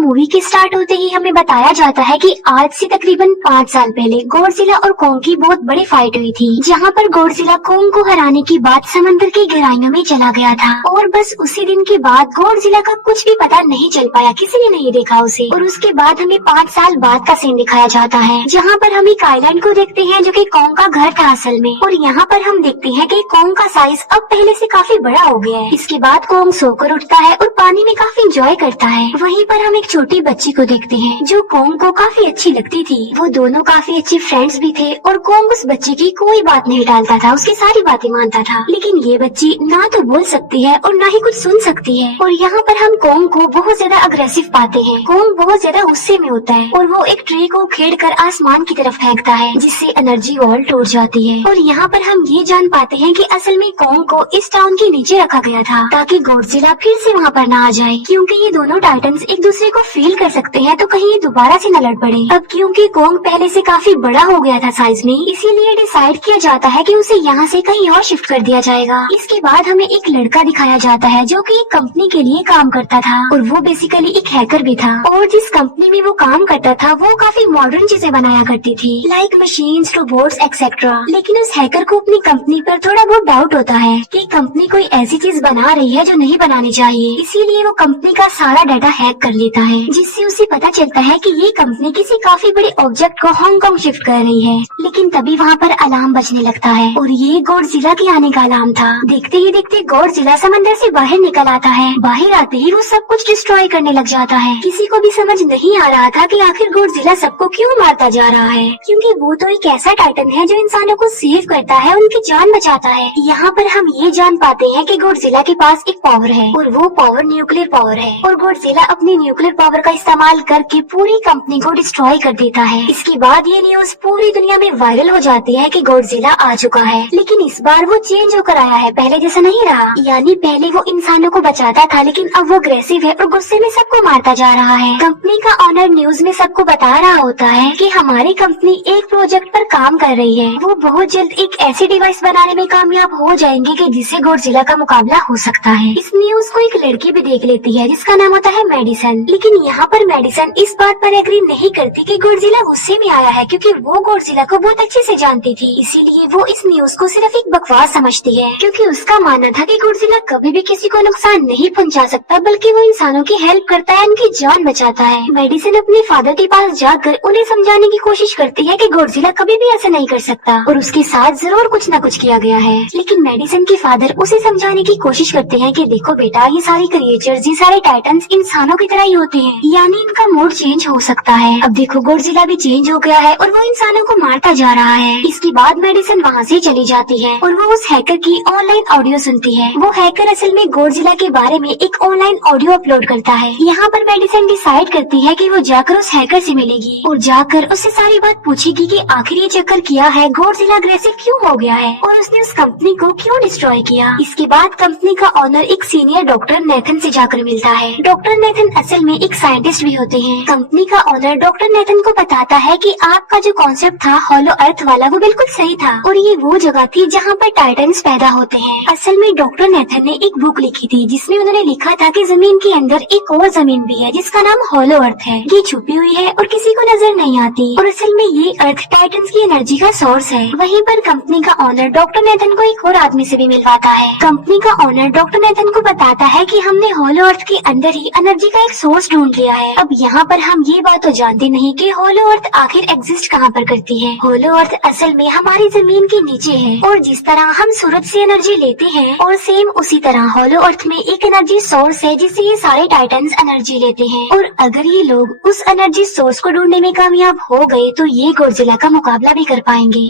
Movie के start होते ही हमें बताया जाता है कि आज से तकरीबन 5 साल पहले गॉडजिला और कोंग की बहुत बड़ी फाइट हुई थी, जहां पर गॉडजिला कोंग को हराने की बाद समंदर की गहराइयों में चला गया था और बस उसी दिन के बाद गॉडजिला का कुछ भी पता नहीं चल पाया, किसी ने नहीं देखा उसे। और उसके बाद हमें 5 साल बाद का सीन दिखाया जाता है, जहाँ पर हम एक आइलैंड को देखते हैं जो कि कोंग का घर था असल में। और यहाँ पर हम देखते हैं कि कोंग का साइज अब पहले से काफी बड़ा हो गया है। इसके बाद कोंग सोकर उठता है और पानी में काफी एंजॉय करता है। वहीं पर हम एक छोटी बच्ची को देखते हैं जो कोंग को काफी अच्छी लगती थी। वो दोनों काफी अच्छे फ्रेंड्स भी थे और कोंग उस बच्चे की कोई बात नहीं टालता था, उसकी सारी बातें मानता था। लेकिन ये बच्ची ना तो बोल सकती है और ना ही कुछ सुन सकती है। और यहाँ पर हम कोंग को बहुत ज्यादा अग्रेसिव पाते हैं। कोंग बहुत ज्यादा गुस्से में होता है और वो एक ट्री को खेड़कर आसमान की तरफ फेंकता है, जिससे एनर्जी वॉल टूट जाती है। और यहाँ पर हम ये जान पाते हैं कि असल में कोंग को इस टाउन के नीचे रखा गया था ताकि गॉडजिला फिर से वहाँ पर ना आ जाए, क्योंकि ये दोनों टाइटन्स एक दूसरे को फील कर सकते हैं, तो कहीं ये दोबारा से न लड़ पड़े। अब क्योंकि कोंग पहले से काफी बड़ा हो गया था साइज में, इसीलिए डिसाइड किया जाता है कि उसे यहाँ से कहीं और शिफ्ट कर दिया जाएगा। इसके बाद हमें एक लड़का दिखाया जाता है जो कि एक कंपनी के लिए काम करता था और वो बेसिकली एक हैकर भी था। और जिस कंपनी में वो काम करता था वो काफी मॉडर्न चीजें बनाया करती थी, लाइक मशीन्स, रोबोट्स एक्सेट्रा। लेकिन उस हैकर को अपनी कंपनी पर थोड़ा बहुत डाउट होता है कि कंपनी कोई ऐसी चीज बना रही है जो नहीं बनानी चाहिए, इसीलिए वो कंपनी का सारा डाटा हैक कर लेता है, जिससे उसे पता चलता है कि ये कंपनी किसी काफी बड़े ऑब्जेक्ट को हांगकांग शिफ्ट कर रही है। लेकिन तभी वहाँ पर अलार्म बजने लगता है और ये गॉडजिला के आने का अलार्म था। देखते ही देखते गॉडजिला समंदर से बाहर निकल आता है। बाहर आते ही वो सब कुछ डिस्ट्रॉय करने लग जाता है। किसी को भी समझ नहीं आ रहा था कि आखिर गॉडजिला सबको क्यों मारता जा रहा है, क्योंकि वो तो एक ऐसा टाइटन है जो इंसानों को सेव करता है, उनकी जान बचाता है। यहाँ पर हम ये जान पाते हैं कि गॉडजिला के पास एक पावर है और वो पावर न्यूक्लियर पावर है। और गॉडजिला अपनी न्यूक्लियर पावर का इस्तेमाल करके पूरी कंपनी को डिस्ट्रॉय कर देता है। इसके बाद ये न्यूज पूरी दुनिया में वायरल हो जाती है कि गॉडजिला आ चुका है, लेकिन इस बार वो चेंज होकर आया है, पहले जैसा नहीं रहा। यानी पहले वो इंसानों को बचाता था, लेकिन अब वो अग्रेसिव है और गुस्से में सबको मारता जा रहा है। कंपनी का ऑनर न्यूज में सबको बता रहा होता है कि हमारी कंपनी एक प्रोजेक्ट पर काम कर रही है। वो बहुत जल्द एक ऐसी डिवाइस बनाने में कामयाब हो जाएंगे कि जिससे गॉडजिला का मुकाबला हो सकता है। इस न्यूज को एक लड़की भी देख लेती है जिसका नाम होता है मेडिसन। लेकिन यहाँ पर मेडिसन इस बात पर एग्री नहीं करती कि गॉडजिला गुस्से में आया है, क्योंकि वो गॉडजिला को बहुत अच्छे से जानती थी। इसीलिए वो इस न्यूज को सिर्फ एक बकवास समझती है, क्योंकि उसका मानना था कि गॉडजिला कभी भी किसी को नुकसान नहीं पहुँचा सकता, बल्कि वो इंसानों की हेल्प करता है, उनकी जान बचाता है। मेडिसन अपने फादर के पास जाकर उन्हें समझाने की कोशिश करती है कि गॉडजिला कभी भी ऐसा नहीं कर सकता और उसके साथ जरूर कुछ न कुछ किया गया है। लेकिन मेडिसन के फादर उसे समझाने की कोशिश करते हैं कि देखो बेटा, ये सारे क्रिएचर्स, ये सारे टाइटन्स इंसानों की तरह ही होते हैं, यानी इनका मूड चेंज हो सकता है। अब देखो गॉडजिला भी चेंज हो गया है और वो इंसानों को मारता जा रहा है। इसके बाद मेडिसन वहाँ से चली जाती है और वो उस हैकर की ऑनलाइन ऑडियो सुनती है। वो हैकर असल में गॉडजिला के बारे में एक ऑनलाइन ऑडियो अपलोड करता है। यहाँ पर मेडिसन डिसाइड करती है कि वो जाकर उस हैकर से मिलेगी और जाकर उससे सारी बात पूछेगी कि आखिर ये चक्कर किया है, गॉडजिला अग्रेसिव क्यों हो गया है और उसने उस कंपनी को क्यों डिस्ट्रॉय किया। इसके बाद कंपनी का ऑनर एक सीनियर डॉक्टर नेथन से जाकर मिलता है। डॉक्टर नेथन असल में एक साइंटिस्ट भी होते हैं। कंपनी का ऑनर डॉक्टर नेथन को बताता है कि आपका जो कॉन्सेप्ट था हॉलो अर्थ वाला, वो बिल्कुल सही था और ये वो जगह थी जहाँ पर टाइटन्स पैदा होते हैं। असल में डॉक्टर नेथन ने एक बुक लिखी थी जिसमें उन्होंने लिखा था कि जमीन के अंदर एक और जमीन भी है जिसका नाम हॉलो अर्थ है। ये छुपी हुई है और किसी को नजर नहीं आती और असल में ये अर्थ टाइटन्स की एनर्जी का सोर्स है। वहीं पर कंपनी का ऑनर डॉक्टर नेथन को एक और आदमी से भी मिलवाता है। कंपनी का ऑनर डॉक्टर नेथन को बताता है कि हमने हॉलो अर्थ के अंदर ही एनर्जी का एक सोर्स ढूंढ लिया है। अब यहाँ पर हम ये बात तो जानते नहीं कि हॉलो अर्थ आखिर एग्जिस्ट कहाँ पर करती है। हॉलो अर्थ असल में हमारी जमीन के नीचे है और जिस तरह हम सूरज से एनर्जी लेते हैं और सेम उसी तरह हॉलो अर्थ में एक एनर्जी सोर्स है जिससे ये सारे टाइटन्स एनर्जी लेते हैं। और अगर ये लोग उस एनर्जी सोर्स को ढूंढने में कामयाब हो गए तो ये गॉडजिला का मुकाबला भी कर पाएंगे।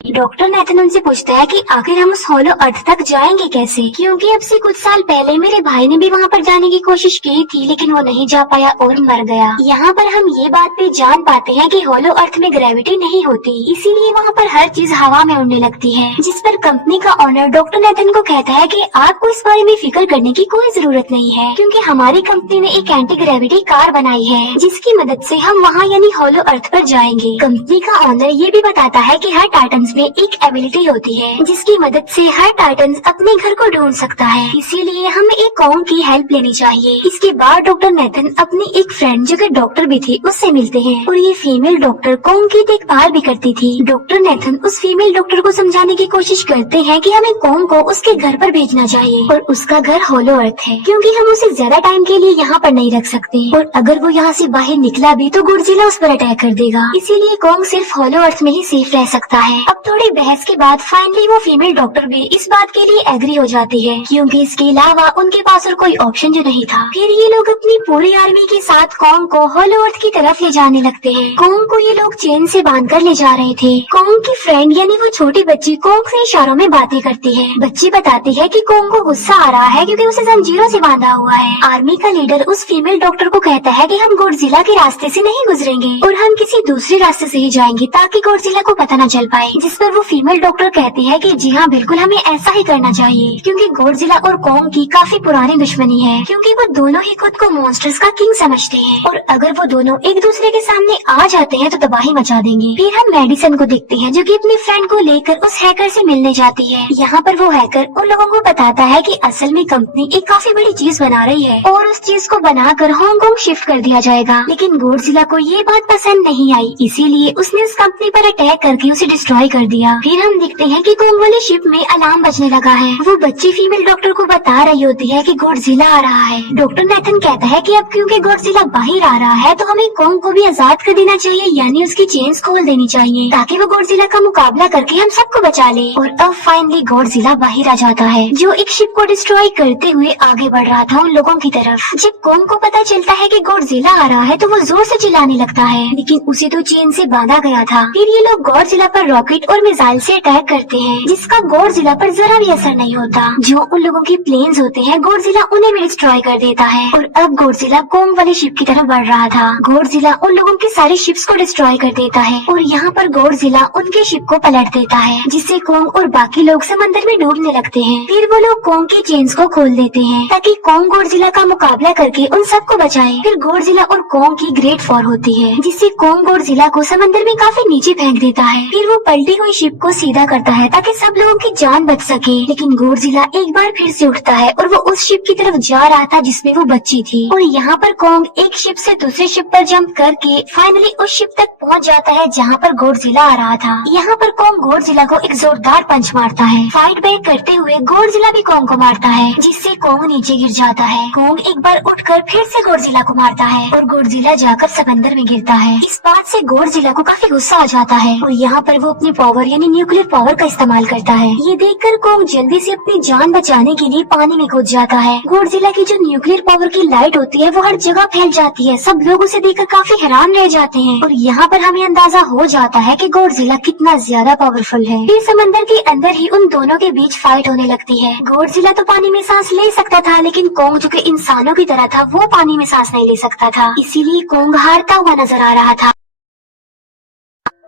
डॉक्टर नेथन उनसे पूछता है कि आखिर हम उस हॉलो अर्थ तक जाएंगे कैसे, क्योंकि अब से कुछ साल पहले मेरे भाई ने भी वहाँ पर जाने की कोशिश की थी, लेकिन वो नहीं जा पाया और मर गया। यहाँ पर हम ये बात भी जान पाते हैं कि हॉलो अर्थ में ग्रेविटी नहीं होती, इसीलिए वहाँ पर हर चीज हवा में उड़ने लगती है। जिस पर कंपनी का ऑनर डॉक्टर नेथन को कहता है कि आपको इस बारे में फिक्र करने की कोई जरूरत नहीं है, क्योंकि हमारी कंपनी ने एक एंटी ग्रेविटी कार बनाई है जिसकी मदद से हम वहाँ यानी हॉलो अर्थ पर जाएंगे। कंपनी का ऑनर ये भी बताता है कि हर टाइटन जीन्स में एक एबिलिटी होती है जिसकी मदद से हर टाइटन अपने घर को ढूंढ सकता है, इसीलिए हमें एक कॉन्ग की हेल्प लेनी चाहिए। इसके बाद डॉक्टर नेथन अपनी एक फ्रेंड जो कि डॉक्टर भी थी उससे मिलते हैं और ये फीमेल डॉक्टर कॉन्ग की देखभाल भी करती थी। डॉक्टर नेथन उस फीमेल डॉक्टर को समझाने की कोशिश करते हैं कि हमें कॉन्ग को उसके घर पर भेजना चाहिए और उसका घर होलो अर्थ है क्योंकि हम उसे ज्यादा टाइम के लिए यहाँ पर नहीं रख सकते और अगर वो यहाँ से बाहर निकला भी तो गॉडजिला उस पर अटैक कर देगा, इसीलिए कॉन्ग सिर्फ होलो अर्थ में ही सेफ रह सकता है। अब थोड़ी बहस के बाद फाइनली वो फीमेल डॉक्टर भी इस बात के लिए एग्री हो जाती है क्योंकि इसके अलावा उनके पास और कोई ऑप्शन जो नहीं था। फिर ये लोग अपनी पूरी आर्मी के साथ कॉन्ग को होलो अर्थ की तरफ ले जाने लगते हैं। कॉन्ग को ये लोग चेन से बांध कर ले जा रहे थे। कॉन्ग की फ्रेंड यानी वो छोटी बच्ची कॉन्ग से इशारों में बातें करती है। बच्ची बताती है कि कॉन्ग को गुस्सा आ रहा है क्योंकि उसे जंजीरों से बांधा हुआ है। आर्मी का लीडर उस फीमेल डॉक्टर को कहता है कि हम गॉडजिला के रास्ते से नहीं गुजरेंगे और हम किसी दूसरे रास्ते से ही जाएंगे ताकि गॉडजिला को पता न चल पाए, जिस पर वो फीमेल डॉक्टर कहती है कि जी हाँ बिल्कुल हमें ऐसा ही करना चाहिए क्योंकि गॉडजिला और कॉन्ग की काफी पुरानी दुश्मनी है क्योंकि वो दोनों ही खुद को मॉन्स्टर्स का किंग समझते हैं और अगर वो दोनों एक दूसरे के सामने आ जाते हैं तो तबाही मचा देंगे। फिर हम मेडिसन को देखते हैं जो कि अपनी फ्रेंड को लेकर उस हैकर से मिलने जाती है। यहाँ पर वो हैकर उन लोगों को बताता है कि असल में कंपनी एक काफी बड़ी चीज बना रही है और उस चीज को बनाकर हांगकांग शिफ्ट कर दिया जाएगा, लेकिन गॉडजिला को ये बात पसंद नहीं आई, इसीलिए उसने उस कंपनी पर अटैक करके उसे डिस्ट्रॉय कर दिया। फिर हम देखते हैं कि कॉन्ग वाली शिप में अलार्म बजने लगा है। वो बच्ची फीमेल डॉक्टर को बता रही होती है कि गॉडजिला आ रहा है। डॉक्टर नेथन कहता है कि अब क्योंकि गॉडजिला बाहर आ रहा है तो हमें कॉन्ग को भी आजाद कर देना चाहिए, यानी उसकी चेन्स खोल देनी चाहिए ताकि वो गॉडजिला का मुकाबला करके हम सबको बचा ले। और अब फाइनली गॉडजिला बाहर आ जाता है जो एक शिप को डिस्ट्रॉय करते हुए आगे बढ़ रहा था उन लोगों की तरफ। जब कॉन्ग को पता चलता है कि गॉडजिला आ रहा है तो वो जोर से चिल्लाने लगता है, लेकिन उसे तो चेन से बांधा गया था। फिर ये लोग गॉडजिला पर रॉकेट और मिसाइल से अटैक करते हैं जिसका गॉडजिला पर जरा भी असर नहीं होता। जो उन लोगों के प्लेन्स होते हैं गॉडजिला उन्हें भी डिस्ट्रॉय कर देता है और अब गॉडजिला कॉन्ग वाली शिप की तरफ बढ़ रहा था। गॉडजिला उन लोगों की सारी शिप्स को डिस्ट्रॉय कर देता है और यहाँ पर गॉडजिला उनके शिप को पलट देता है जिससे कॉन्ग और बाकी लोग समंदर में डूबने लगते हैं। फिर वो लोग कॉन्ग की चेन्स को खोल देते हैं ताकि कॉन्ग गॉडजिला का मुकाबला करके उन सबको बचाए। फिर गॉडजिला और कॉन्ग की ग्रेट वॉर होती है जिससे कॉन्ग गॉडजिला को समंदर में काफी नीचे फेंक देता है। फिर वो पलटी हुई शिप को सीधा करता है ताकि सब लोगों की जान बच सके, लेकिन गॉडजिला एक बार फिर से उठता है और वो उस शिप की तरफ जा रहा था जिसमें वो बच्ची थी और यहाँ पर कॉन्ग एक शिप से दूसरे शिप पर जंप करके फाइनली उस शिप तक पहुँच जाता है जहाँ पर गॉडजिला आ रहा था। यहाँ पर कॉन्ग गॉडजिला को एक जोरदार पंच मारता है। फाइट बैक करते हुए गॉडजिला भी कॉन्ग को मारता है जिससे कॉन्ग नीचे गिर जाता है। कॉन्ग एक बार उठकर फिर से गॉडजिला को मारता है और गॉडजिला जाकर समंदर में गिरता है। इस बात से गॉडजिला को काफी गुस्सा आ जाता है और यहाँ पर वो अपनी पावर यानी न्यूक्लियर पावर का इस्तेमाल करता है। ये देखकर कॉन्ग जल्दी से अपनी जान बचाने के लिए पानी में कूद जाता है। गॉडजिला की जो न्यूक्लियर पावर की लाइट होती है वो हर जगह फैल जाती है। सब लोग उसे देखकर काफी हैरान रह जाते हैं और यहाँ पर हमें अंदाजा हो जाता है कि गॉडजिला कितना ज्यादा पावरफुल है। फिर समंदर के अंदर ही उन दोनों के बीच फाइट होने लगती है। गॉडजिला तो पानी में सांस ले सकता था, लेकिन कॉन्ग जो कि इंसानों की तरह था वो पानी में सांस नहीं ले सकता था, इसीलिए कॉन्ग हारता हुआ नजर आ रहा था।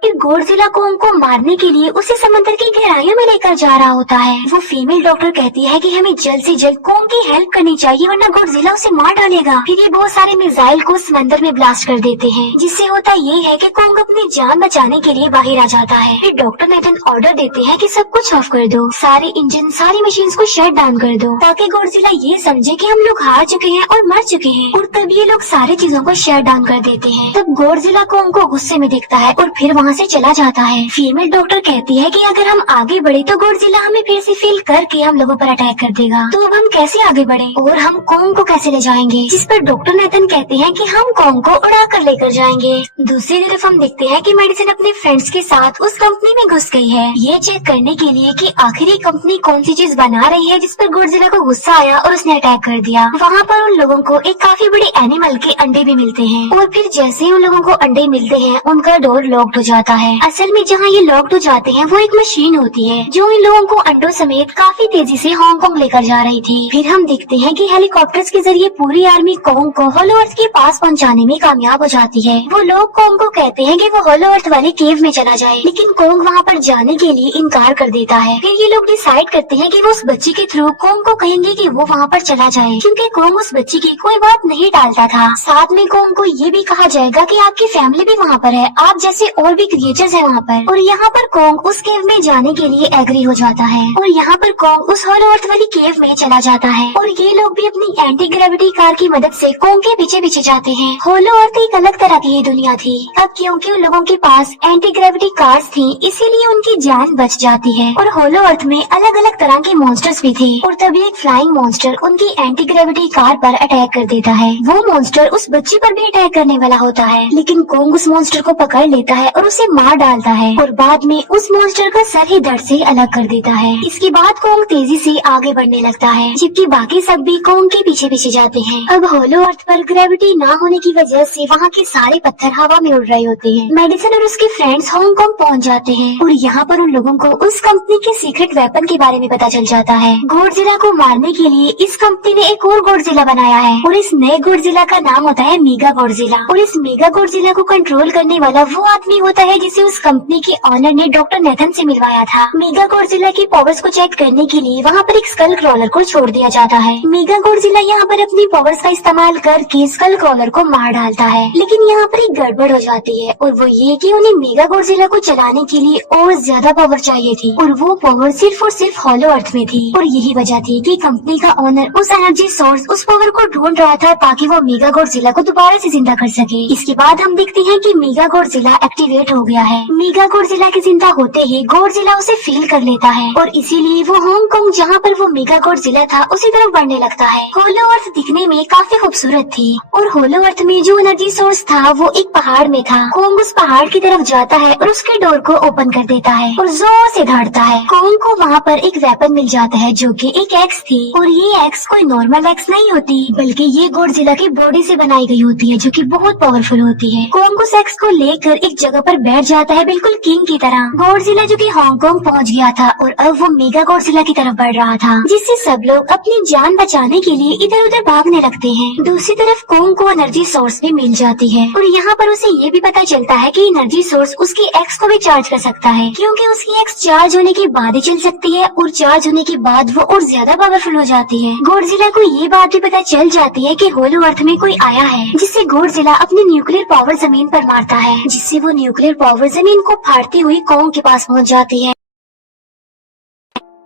फिर गॉडजिला कॉन्ग को मारने के लिए उसे समंदर की गहराइयों में लेकर जा रहा होता है। वो फीमेल डॉक्टर कहती है कि हमें जल्द से जल्द कॉन्ग की हेल्प करनी चाहिए वरना गॉडजिला उसे मार डालेगा। फिर ये बहुत सारे मिसाइल को समंदर में ब्लास्ट कर देते हैं जिससे होता ये है कि कॉन्ग अपनी जान बचाने के लिए बाहर आ जाता है। फिर डॉक्टर नेथन ऑर्डर देते हैं कि सब कुछ ऑफ कर दो, सारे इंजन सारी मशीन को शट डाउन कर दो ताकि गॉडजिला ये समझे कि हम लोग हार चुके हैं और मर चुके हैं। और तब ये लोग सारी चीजों को शट डाउन कर देते हैं। तब गॉडजिला कॉन्ग को गुस्से में देखता है और फिर वहाँ से चला जाता है। फीमेल डॉक्टर कहती है कि अगर हम आगे बढ़े तो गॉडजिला हमें फिर से फील करके हम लोगों पर अटैक कर देगा, तो अब हम कैसे आगे बढ़े और हम कॉन्ग को कैसे ले जाएंगे। जिस पर डॉक्टर नेथन कहते हैं कि हम कॉन्ग को उड़ा कर लेकर जाएंगे। दूसरी तरफ हम देखते हैं कि मेडिसन अपने फ्रेंड्स के साथ उस कंपनी में घुस गई है ये चेक करने के लिए कि आखिर ये कंपनी कौन सी चीज बना रही है जिस पर गॉडजिला को गुस्सा आया और उसने अटैक कर दिया। वहाँ पर उन लोगों को एक काफी बड़े एनिमल के अंडे भी मिलते हैं और फिर जैसे ही उन लोगों को अंडे मिलते हैं उनका डोर लॉक्ड हो जाता है। असल में जहाँ ये लॉक्ड हो जाते हैं वो एक मशीन होती है जो इन लोगों को अंडों समेत काफी तेजी से हांगकांग लेकर जा रही थी। फिर हम देखते हैं कि हेलीकॉप्टर्स के जरिए पूरी आर्मी कॉन्ग को होलो अर्थ के पास पहुंचाने में कामयाब हो जाती है। वो लोग कॉन्ग को कहते हैं कि वो होलो अर्थ वाले केव में चला जाए, लेकिन कॉन्ग वहाँ पर जाने के लिए इनकार कर देता है। फिर ये लोग डिसाइड करते हैं कि वो उस बच्ची के थ्रू कॉन्ग को कहेंगे कि वो वहाँ पर चला जाए, क्योंकि कॉन्ग उस बच्ची की कोई बात नहीं टालता था। साथ में कॉन्ग को ये भी कहा जाएगा कि आपकी फैमिली भी वहाँ पर है, आप जैसे और भी क्रिएचर्स है वहाँ पर। और यहाँ पर कोंग उस केव में जाने के लिए एग्री हो जाता है और यहाँ पर कोंग उस होलो अर्थ वाली केव में चला जाता है और ये लोग भी अपनी एंटी ग्रेविटी कार की मदद से कोंग के पीछे पीछे जाते हैं। होलो अर्थ एक अलग तरह की ये दुनिया थी। अब क्योंकि उन लोगों के पास एंटी ग्रेविटी कार्स थी, इसीलिए उनकी जान बच जाती है। और होलो अर्थ में अलग अलग तरह के मॉन्स्टर्स भी थे और तभी एक फ्लाइंग मॉन्स्टर उनकी एंटी ग्रेविटी कार पर अटैक कर देता है। वो मॉन्स्टर उस बच्चे पर भी अटैक करने वाला होता है, लेकिन कोंग उस मॉन्स्टर को पकड़ लेता है और उसे मार डालता है और बाद में उस मॉन्स्टर का सर ही दर्द से अलग कर देता है। इसके बाद कोंग तेजी से आगे बढ़ने लगता है, जबकि बाकी सब भी कोंग के पीछे पीछे जाते हैं। अब होलो अर्थ पर ग्रेविटी ना होने की वजह से वहाँ के सारे पत्थर हवा में उड़ रहे होते हैं। मेडिसन और उसके फ्रेंड्स हांगकांग पहुँच जाते हैं और यहाँ पर उन लोगों को उस कंपनी के सीक्रेट वेपन के बारे में पता चल जाता है। गॉडजिला को मारने के लिए इस कंपनी ने एक और गॉडजिला बनाया है और इस नए गॉडजिला का नाम होता है मेगा गॉडजिला। और इस मेगा गॉडजिला को कंट्रोल करने वाला वो आदमी होता है जिसे उस कंपनी के ऑनर ने डॉक्टर नेथन से मिलवाया था। मेगा गॉडजिला की पावर्स को चेक करने के लिए वहाँ पर एक स्कल क्रॉलर को छोड़ दिया जाता है। मेगा गॉडजिला यहाँ पर अपनी पावर्स का इस्तेमाल करके स्कल क्रॉलर को मार डालता है, लेकिन यहाँ पर एक गड़बड़ हो जाती है और वो ये कि उन्हें मेगा गॉडजिला को चलाने के लिए और ज्यादा पावर चाहिए थी और वो पावर सिर्फ और सिर्फ होलो अर्थ में थी। और यही वजह थी कि कंपनी का ओनर उस एनर्जी सोर्स उस पावर को ढूंढ रहा था ताकि वो मेगा गॉडजिला को दोबारा से जिंदा कर सके। इसके बाद हम देखते हैं कि मेगा गॉडजिला एक्टिवेट हो गया है। मेगा गॉडजिला के जिंदा होते ही गॉडजिला उसे फील कर लेता है और इसीलिए वो हांगकांग जहाँ पर वो मेगा गॉडजिला था उसी तरफ बढ़ने लगता है। होलो अर्थ दिखने में काफी खूबसूरत थी और होलो अर्थ में जो एनर्जी सोर्स था वो एक पहाड़ में था। कोंग उस पहाड़ की तरफ जाता है और उसके डोर को ओपन कर देता है और जोर से दौड़ता है। कोंग को वहाँ पर एक वेपन मिल जाता है जो कि एक एक्स थी और ये एक्स कोई नॉर्मल एक्स नहीं होती, बल्कि ये गॉडजिला की बॉडी से बनाई गई होती है जो कि बहुत पावरफुल होती है। कोंग उस एक्स को लेकर एक जगह पर बैठ जाता है बिल्कुल किंग की तरह। गॉडजिला जो कि हांगकांग पहुँच गया था और अब वो मेगा गॉडजिला की तरफ बढ़ रहा था, जिससे सब लोग अपनी जान बचाने के लिए इधर उधर भागने लगते हैं। दूसरी तरफ कोंग को एनर्जी सोर्स भी मिल जाती है और यहाँ पर उसे ये भी पता चलता है कि एनर्जी सोर्स उसकी एक्स को भी चार्ज कर सकता है, क्योंकि उसकी एक्स चार्ज होने के बाद ही चल सकती है और चार्ज होने के बाद वो और ज्यादा पावरफुल हो जाती है। गॉडजिला को ये बात भी पता चल जाती है कि होलो अर्थ में कोई आया है, जिससे गॉडजिला अपनी न्यूक्लियर पावर जमीन पर मारता है, जिससे वो न्यूक्लियर पावर जमीन को फाड़ती हुई कोंग के पास पहुँच जाती है।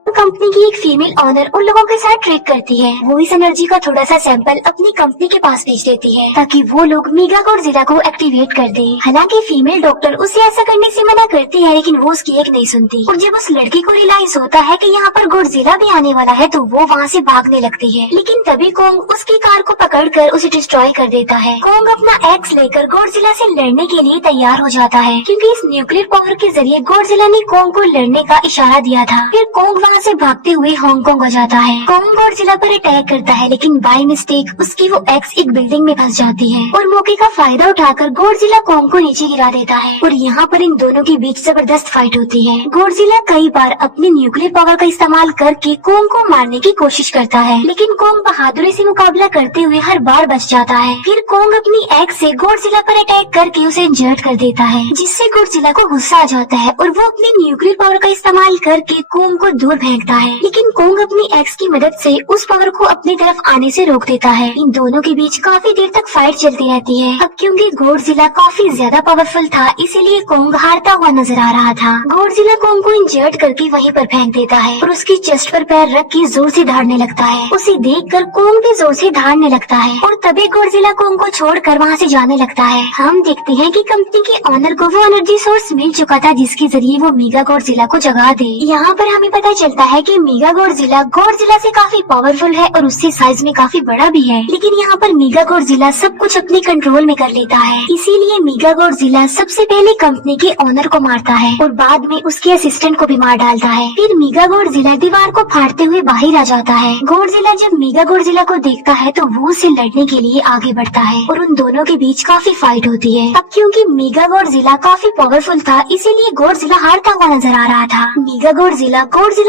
कंपनी की एक फीमेल ऑनर उन लोगों के साथ ट्रेक करती है। वो इस एनर्जी का थोड़ा सा सैंपल अपनी कंपनी के पास भेज देती है ताकि वो लोग मेगा गॉडजिला को एक्टिवेट कर दे। हालांकि फीमेल डॉक्टर उसे ऐसा करने से मना करती है, लेकिन वो उसकी एक नहीं सुनती और जब उस लड़की को रियलाइज होता है कि यहाँ पर गॉडजिला भी आने वाला है तो वो वहाँ से भागने लगती है, लेकिन तभी कोंग उसकी कार को पकड़कर उसे डिस्ट्रॉय कर देता है। कोंग अपना एक्स लेकर गॉडजिला से लड़ने के लिए तैयार हो जाता है, क्योंकि इस न्यूक्लियर पावर के जरिए गॉडजिला ने कोंग को लड़ने का इशारा दिया था। फिर कोंग वहाँ से भागते हुए हांगकांग हो जाता है। कोंग गॉडजिला पर अटैक करता है, लेकिन बाय मिस्टेक उसकी वो एक्स एक बिल्डिंग में फंस जाती है और मौके का फायदा उठाकर गॉडजिला कोंग को नीचे गिरा देता है और यहाँ पर इन दोनों के बीच जबरदस्त फाइट होती है। गॉडजिला कई बार अपनी न्यूक्लियर पावर का इस्तेमाल करके कोंग को मारने की कोशिश करता है, लेकिन कोंग बहादुरी से मुकाबला करते हुए हर बार बच जाता है। फिर कोंग अपनी एक्स से गॉडजिला पर अटैक करके उसे इंजर्ड कर देता है, जिससे गॉडजिला को गुस्सा आ जाता है और वो अपनी न्यूक्लियर पावर का इस्तेमाल करके कोंग को दूर फेंकता है, लेकिन कोंग अपनी एक्स की मदद से उस पावर को अपनी तरफ आने से रोक देता है। इन दोनों के बीच काफी देर तक फाइट चलती रहती है। अब क्योंकि गॉडजिला काफी ज्यादा पावरफुल था, इसीलिए कोंग हारता हुआ नजर आ रहा था। गॉडजिला कोंग को इंजर्ड करके वहीं पर फेंक देता है और उसकी चेस्ट पर पैर रख के जोर से दहाड़ने लगता है। उसे देखकर कोंग भी जोर से दहाड़ने लगता है और तभी गॉडजिला कोंग को छोड़कर वहाँ से जाने लगता है। हम देखते हैं कि कंपनी के ऑनर को वो एनर्जी सोर्स मिल चुका था जिसके जरिए वो मेगा गॉडजिला को जगा दे। यहाँ पर हमें पता चलता है कि मेगा गॉडजिला से काफी पावरफुल है और उससे साइज में काफी बड़ा भी है, लेकिन यहाँ पर मेगा गॉडजिला सब कुछ अपने कंट्रोल में कर लेता है। इसीलिए मेगा गॉडजिला सबसे पहले कंपनी के ऑनर को मारता है और बाद में उसके असिस्टेंट को भी मार डालता है। फिर मेगा गॉडजिला दीवार को फाड़ते हुए बाहर आ जाता है। गॉडजिला जब मेगा गॉडजिला को देखता है तो वो उसे लड़ने के लिए आगे बढ़ता है और उन दोनों के बीच काफी फाइट होती है। अब क्योंकि मेगा गॉडजिला काफी पावरफुल था, इसीलिए गॉडजिला हारता हुआ नजर आ रहा था। मेगा गॉडजिला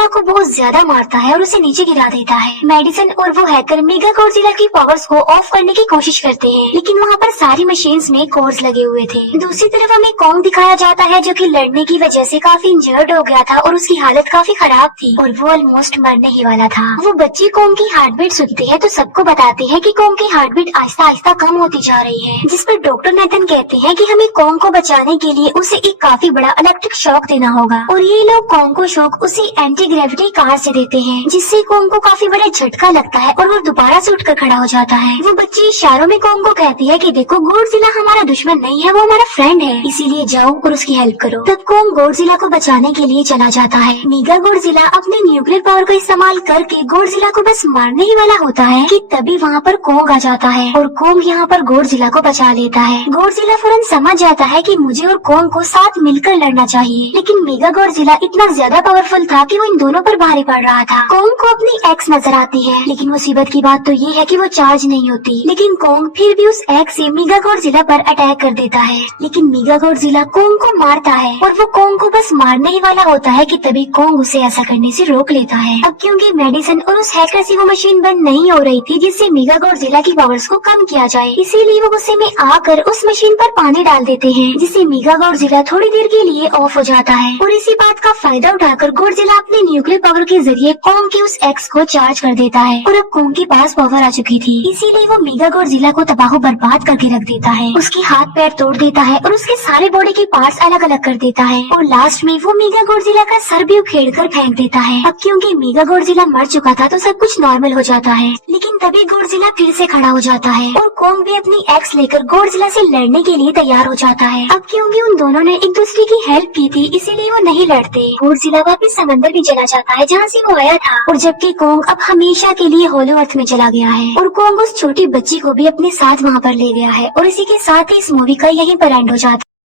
को बहुत ज्यादा मारता है और उसे नीचे गिरा देता है। मेडिसन और वो हैकर मेगा गॉडजिला की पावर्स को ऑफ करने की कोशिश करते हैं, लेकिन वहाँ पर सारी मशीन्स में कोर्स लगे हुए थे। दूसरी तरफ हमें कॉन्ग दिखाया जाता है जो कि लड़ने की वजह से काफी इंजर्ड हो गया था और उसकी हालत काफी खराब थी और वो ऑलमोस्ट मरने ही वाला था। वो बच्चे कॉन्ग की हार्ट बीट सुनते हैं तो सबको बताते हैं कि कॉन्ग की हार्ट बीट आहिस्ता आहिस्ता कम होती जा रही है, जिस पर डॉक्टर नेथन कहते हैं कि हमें कॉन्ग को बचाने के लिए उसे एक काफी बड़ा इलेक्ट्रिक शॉक देना होगा। और ये लोग कॉन्ग को शॉक उसी एंटी ग्रेविटी कार से देते हैं, जिससे कॉन्ग को काफी बड़ा झटका लगता है और वो दोबारा से उठकर खड़ा हो जाता है। वो बच्चे इशारों में कॉन्ग को कहती है कि देखो गॉडजिला हमारा दुश्मन नहीं है, वो हमारा फ्रेंड है, इसीलिए जाओ और उसकी हेल्प करो। तब कॉन्ग गॉडजिला को बचाने के लिए चला जाता है। मेगा गॉडजिला अपने न्यूक्लियर पावर का इस्तेमाल करके गॉडजिला को बस मारने ही वाला होता है कि तभी वहाँ पर कॉन्ग आ जाता है और कॉन्ग यहाँ पर गॉडजिला को बचा लेता है। गॉडजिला फौरन समझ जाता है कि मुझे और कॉन्ग को साथ मिलकर लड़ना चाहिए, लेकिन मेगा गॉडजिला इतना ज्यादा पावरफुल था कि वो इन दोनों पर भारी पड़ रहा था। कॉन्ग को अपनी एक्स नजर आती है, लेकिन मुसीबत की बात तो ये है कि वो चार्ज नहीं होती, लेकिन कॉन्ग फिर भी उस एक्स से मेगा गॉडजिला पर अटैक कर देता है। लेकिन मेगा गॉडजिला कॉन्ग को मारता है और वो कॉन्ग को बस मारने ही वाला होता है कि तभी कॉन्ग उसे ऐसा करने से रोक लेता है। अब क्योंकि मेडिसन और उस हैकर से वो मशीन बंद नहीं हो रही थी जिससे मेगा गॉडजिला की पावर्स को कम किया जाए, इसीलिए वो गुस्से में आकर उस मशीन पर पानी डाल देते हैं, जिससे मेगा गॉडजिला थोड़ी देर के लिए ऑफ हो जाता है। और इसी बात का फायदा उठाकर गॉडजिला अपने न्यूक्लियर पावर के जरिए कॉन्ग के उस एक्स को चार्ज कर देता है और अब कॉन्ग के पास पावर आ चुकी थी, इसीलिए वो मेगा गॉडजिला को तबाह बर्बाद करके रख देता है। उसके हाथ पैर तोड़ देता है और उसके सारे बॉडी के पार्ट्स अलग अलग कर देता है और लास्ट में वो मेगा गॉडजिला का सर भी उखेड़ कर फेंक देता है। अब क्योंकि मेगा गॉडजिला मर चुका था तो सब कुछ नॉर्मल हो जाता है, लेकिन तभी गॉडजिला फिर से खड़ा हो जाता है और कॉन्ग भी अपनी एक्स लेकर गॉडजिला से लड़ने के लिए तैयार हो जाता है। अब क्योंकि उन दोनों ने एक दूसरे की हेल्प की थी, इसीलिए वो नहीं लड़ते। गॉडजिला वापस समंदर में चला जाता है जहाँ से वो आया था, और जबकि कॉन्ग अब हमेशा के लिए होलो अर्थ में चला गया है और कॉन्ग उस छोटी बच्ची को भी अपने साथ वहाँ पर ले गया है। और इसी के साथ ही इस मूवी का यहीं पर एंड हो जाता है।